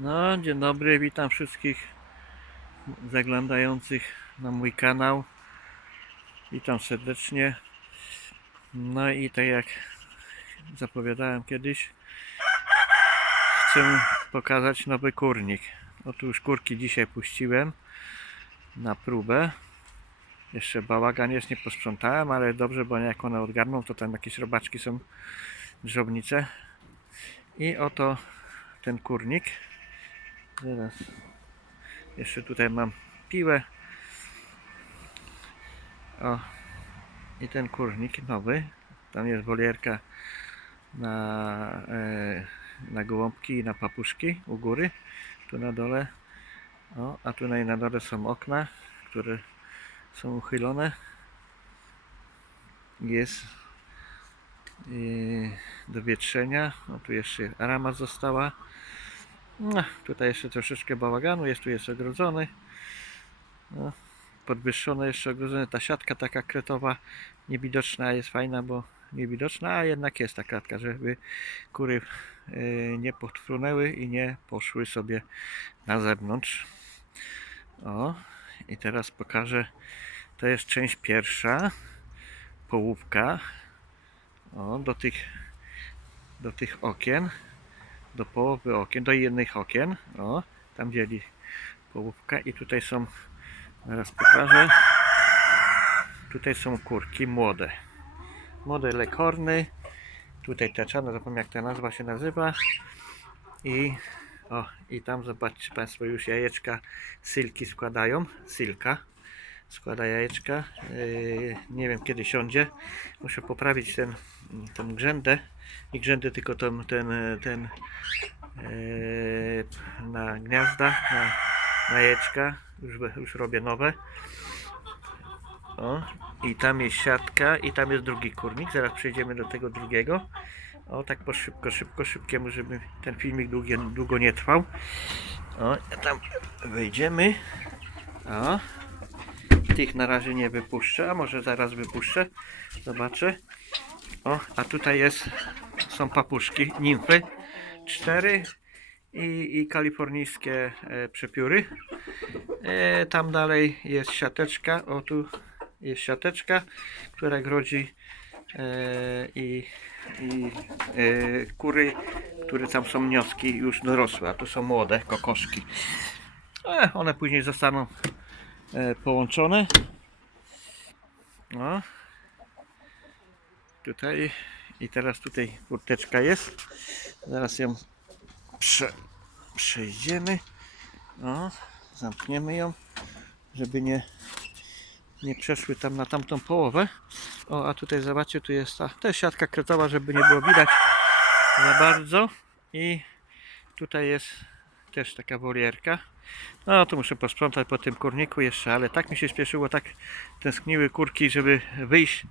No, dzień dobry, witam wszystkich zaglądających na mój kanał. Witam serdecznie. No i tak jak zapowiadałem kiedyś, chcę pokazać nowy kurnik. Otóż kurki dzisiaj puściłem na próbę. Jeszcze bałagan jest, nie posprzątałem, ale dobrze, bo jak one odgarną, to tam jakieś robaczki są, drobnice. I oto ten kurnik. Zaraz. Jeszcze tutaj mam piłę. O. I ten kurnik nowy. Tam jest wolierka na, e, na gołąbki i na papuszki u góry. Tu na dole. O, a tutaj na dole są okna, które są uchylone. Jest i do wietrzenia. O, tu jeszcze rama została. No, tutaj jeszcze troszeczkę bałaganu, jest tu jest ogrodzony. No, podwyższone jeszcze ogrodzone. Ta siatka taka kretowa, niewidoczna jest fajna, bo niewidoczna, a jednak jest ta kratka, żeby kury y, nie podfrunęły i nie poszły sobie na zewnątrz. O, i teraz pokażę. To jest część pierwsza, połówka. O, do tych, do tych okien, do połowy okien, do jednych okien. O, tam dzieli połówka i tutaj są, zaraz pokażę. Tutaj są kurki młode. Młode lekorny. Tutaj teczana, zapomniałem jak ta nazwa się nazywa. I o, i tam zobaczcie Państwo już jajeczka silki składają. Silka składa jajeczka. Yy, nie wiem kiedy siądzie. Muszę poprawić ten, tą grzędę. I grzędę tylko ten, ten, ten yy, na gniazda, na, na jajeczka. Już, już robię nowe. O, i tam jest siatka i tam jest drugi kurnik. Zaraz przejdziemy do tego drugiego. O, tak po szybko, szybko, szybkiemu, żeby ten filmik długie, długo nie trwał. O, tam wejdziemy. O, tych na razie nie wypuszczę, a może zaraz wypuszczę. Zobaczę. O, a tutaj jest, są papuszki, nimfy. Cztery i, i kalifornijskie e, przepióry. E, tam dalej jest siateczka. O, tu jest siateczka, która grodzi e, i, i e, kury, które tam są wnioski już dorosłe, a tu są młode kokoszki. E, one później zostaną e, połączone. No. Tutaj i teraz tutaj kurteczka jest. Zaraz ją prze, przejdziemy. O, zamkniemy ją, żeby nie, nie przeszły tam na tamtą połowę. O, a tutaj zobaczcie, tu jest ta też siatka kretowa, żeby nie było widać za bardzo. I tutaj jest też taka wolierka. No to muszę posprzątać po tym kurniku jeszcze, ale tak mi się spieszyło, tak tęskniły kurki, żeby wyjść.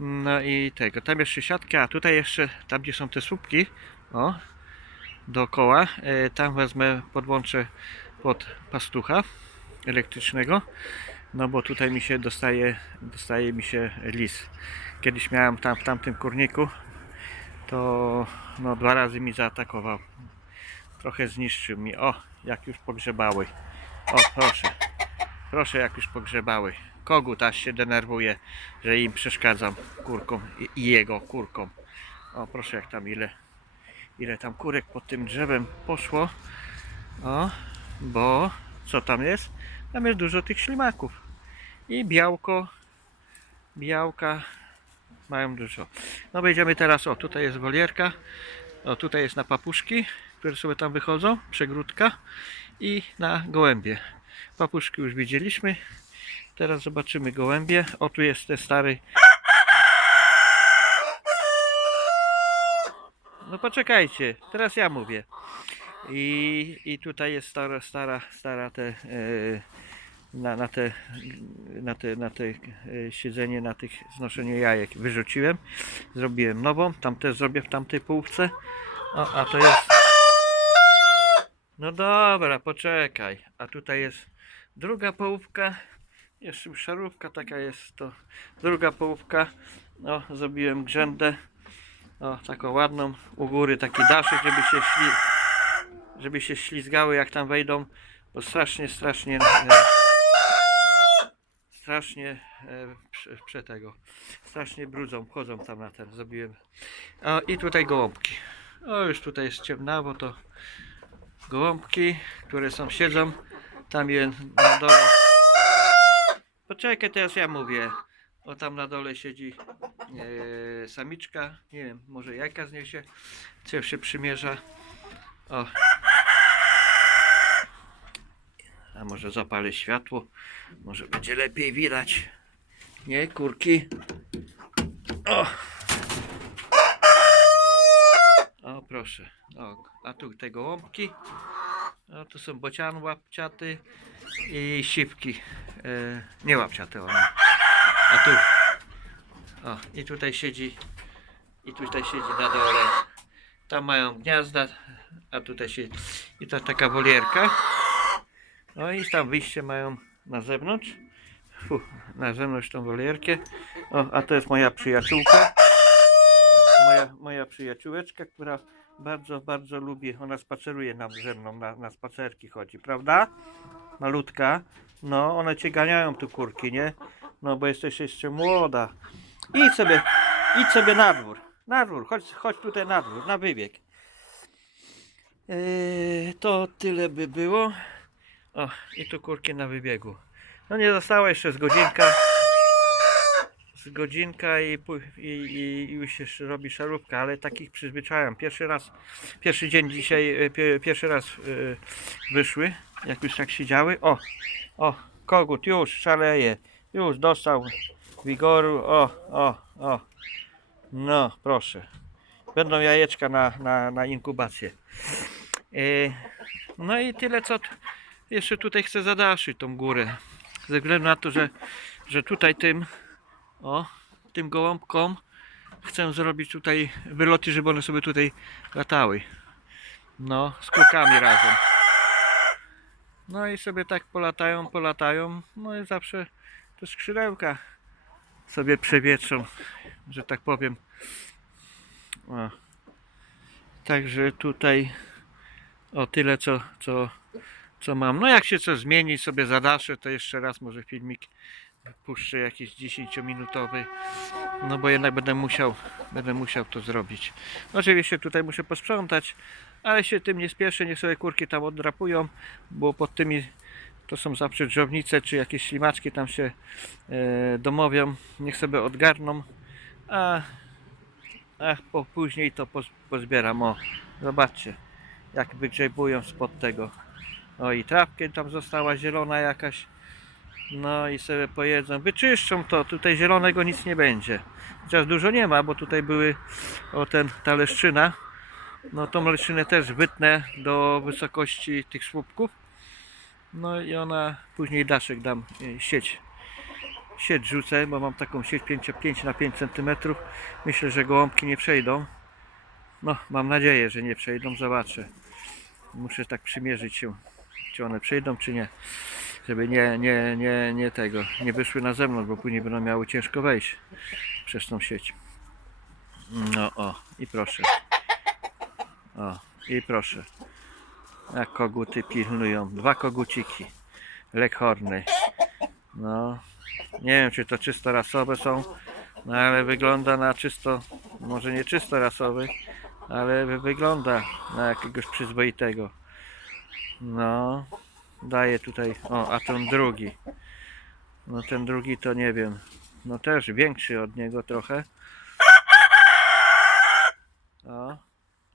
No i tego, tam jeszcze siatka, a tutaj jeszcze, tam gdzie są te słupki, o, dookoła, e, tam wezmę, podłączę pod pastucha elektrycznego, no bo tutaj mi się dostaje, dostaje mi się lis. Kiedyś miałem tam w tamtym kurniku, to no dwa razy mi zaatakował. Trochę zniszczył mi. O, jak już pogrzebały. O, proszę. Proszę, jak już pogrzebały. Kogut aż się denerwuje, że im przeszkadzam kurkom i- jego kurkom. O, proszę, jak tam ile, ile tam kurek pod tym drzewem poszło. O, bo co tam jest? Tam jest dużo tych ślimaków. I białko, białka mają dużo. No wejdziemy teraz, o tutaj jest wolierka, o tutaj jest na papuszki, które sobie tam wychodzą, przegródka i na gołębie. Papuszki już widzieliśmy, teraz zobaczymy gołębie. O tu jest ten stary. No poczekajcie, teraz ja mówię. I, i tutaj jest stara, stara, stara te, e, na, na te, na te, na te e, siedzenie, na tych znoszeniu jajek wyrzuciłem. Zrobiłem nową, tam też zrobię w tamtej półce. O, a to jest... No dobra, poczekaj. A tutaj jest druga połówka. Jeszcze szarówka taka jest to druga połówka. O, zrobiłem grzędę. O, taką ładną. U góry taki daszek, żeby się śli... żeby się ślizgały jak tam wejdą, bo strasznie, strasznie e, strasznie e, prze, prze tego strasznie brudzą, chodzą tam na ten, zrobiłem. O, i tutaj gołąbki. O, już tutaj jest ciemnawo, to gołąbki, które są, siedzą. Tam je na dole. Poczekaj, teraz ja mówię. O, tam na dole siedzi e, samiczka. Nie wiem, może jajka z niej się, coś się przymierza. O. A może zapalę światło, może będzie lepiej widać. Nie, kurki. O! O, proszę. O, a tu te gołąbki. O, tu są bocian łapciaty i siwki. E, nie łapciate one. A tu. O, i tutaj siedzi. I tutaj siedzi na dole. Tam mają gniazda, a tutaj się. I to taka wolierka. No i tam wyjście mają na zewnątrz. Fu, na zewnątrz tą wolierkę. O, a to jest moja przyjaciółka. Moja, moja przyjaciółeczka, która bardzo, bardzo lubi. Ona spaceruje nam mną, na, na spacerki chodzi, prawda? Malutka. No, one cię ganiają tu kurki, nie? No, bo jesteś jeszcze młoda. Idź sobie, idź sobie na dwór. Na dwór, chodź, chodź tutaj na dwór, na wybieg. Yy, to tyle by było. O, i tu kurki na wybiegu. No nie została jeszcze z godzinka. Godzinka i, i, i, już się robi szarówka, ale takich przyzwyczajam. Pierwszy raz, pierwszy dzień dzisiaj, e, pie, pierwszy raz e, wyszły, jak już tak siedziały. O, o, kogut już szaleje, już dostał wigoru. O, o, o. No, proszę. Będą jajeczka na, na, na inkubację. E, no i tyle co. Jeszcze tutaj chcę zadaszyć tą górę. Ze względu na to, że, że tutaj tym, o, tym gołąbkom chcę zrobić tutaj wyloty, żeby one sobie tutaj latały. No, z kukami razem. No i sobie tak polatają, polatają. No i zawsze te skrzydełka sobie przewietrzą, że tak powiem. O. Także tutaj o tyle co, co co mam. No jak się coś zmieni, sobie zadaszę, to jeszcze raz może filmik puszczę jakiś 10-minutowy. No bo jednak będę musiał, będę musiał to zrobić. Oczywiście tutaj muszę posprzątać, ale się tym nie spieszę, niech sobie kurki tam oddrapują, bo pod tymi to są zawsze drzownice, czy jakieś ślimaczki tam się e, domowią, niech sobie odgarną, a, a po, później to poz, pozbieram. O, zobaczcie, jak wygrzebują spod tego. O i trawkę tam została zielona jakaś. No i sobie pojedzą. Wyczyszczą to. Tutaj zielonego nic nie będzie. Chociaż dużo nie ma, bo tutaj były o ten ta leszczyna. No tą leszczynę też wytnę do wysokości tych słupków. No i ona później daszek dam e, sieć. Sieć rzucę, bo mam taką sieć 5, 5 na 5 cm. Myślę, że gołąbki nie przejdą. No, mam nadzieję, że nie przejdą. Zobaczę. Muszę tak przymierzyć się czy one przyjdą, czy nie. Żeby nie, nie, nie, nie tego, nie wyszły na zewnątrz, bo później będą miały ciężko wejść przez tą sieć. No o, i proszę. O, i proszę. Jak koguty pilnują. Dwa koguciki. Leghorny. No, nie wiem, czy to czysto rasowe są, no ale wygląda na czysto, może nie czysto rasowy, ale wy- wygląda na jakiegoś przyzwoitego. No, daje tutaj. O, a ten drugi. No ten drugi to nie wiem. No też większy od niego trochę. O,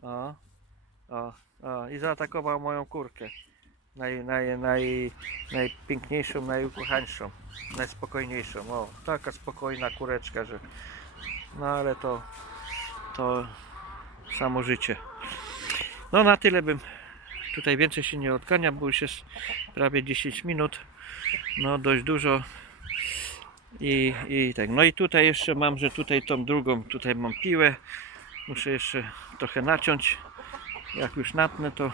o, o, o. I zaatakował moją kurkę. Naj, naj, naj, najpiękniejszą, najukochańszą, najspokojniejszą. O, taka spokojna kureczka, że. No ale to. To samo życie. No na tyle bym Tutaj więcej się nie odkania, bo już jest prawie 10 minut. No dość dużo. I, I tak. No i tutaj jeszcze mam, że tutaj tą drugą, tutaj mam piłę. Muszę jeszcze trochę naciąć. Jak już natnę, to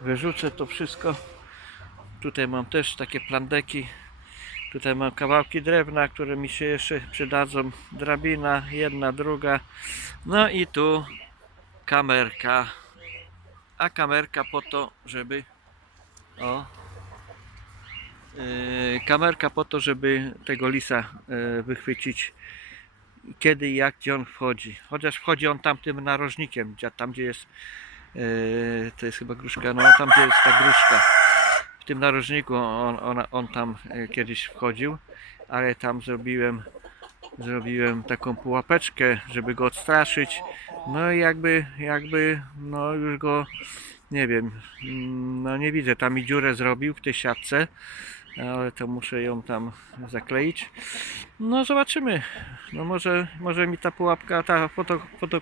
wyrzucę to wszystko. Tutaj mam też takie plandeki. Tutaj mam kawałki drewna, które mi się jeszcze przydadzą. Drabina, jedna, druga. No i tu kamerka a kamerka po to, żeby o yy, kamerka po to, żeby tego lisa yy, wychwycić kiedy i jak, gdzie on wchodzi. Chociaż wchodzi on tam tym narożnikiem, tam gdzie jest yy, to jest chyba gruszka, no tam gdzie jest ta gruszka. W tym narożniku on, on, on tam kiedyś wchodził, ale tam zrobiłem zrobiłem taką pułapeczkę, żeby go odstraszyć. No i jakby, jakby, no już go, nie wiem, no nie widzę, tam i dziurę zrobił w tej siatce, ale to muszę ją tam zakleić. No zobaczymy. No może, może mi ta pułapka, ta foto, foto,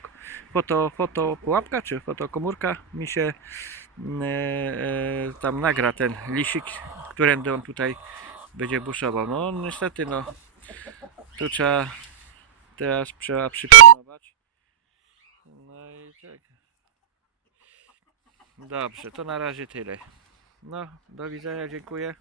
foto, foto pułapka, czy fotokomórka mi się e, e, tam nagra ten lisik, którędy on tutaj będzie buszował. No niestety, no tu trzeba teraz trzeba przypilnować. Tak. Dobrze, to na razie tyle. No, do widzenia, dziękuję.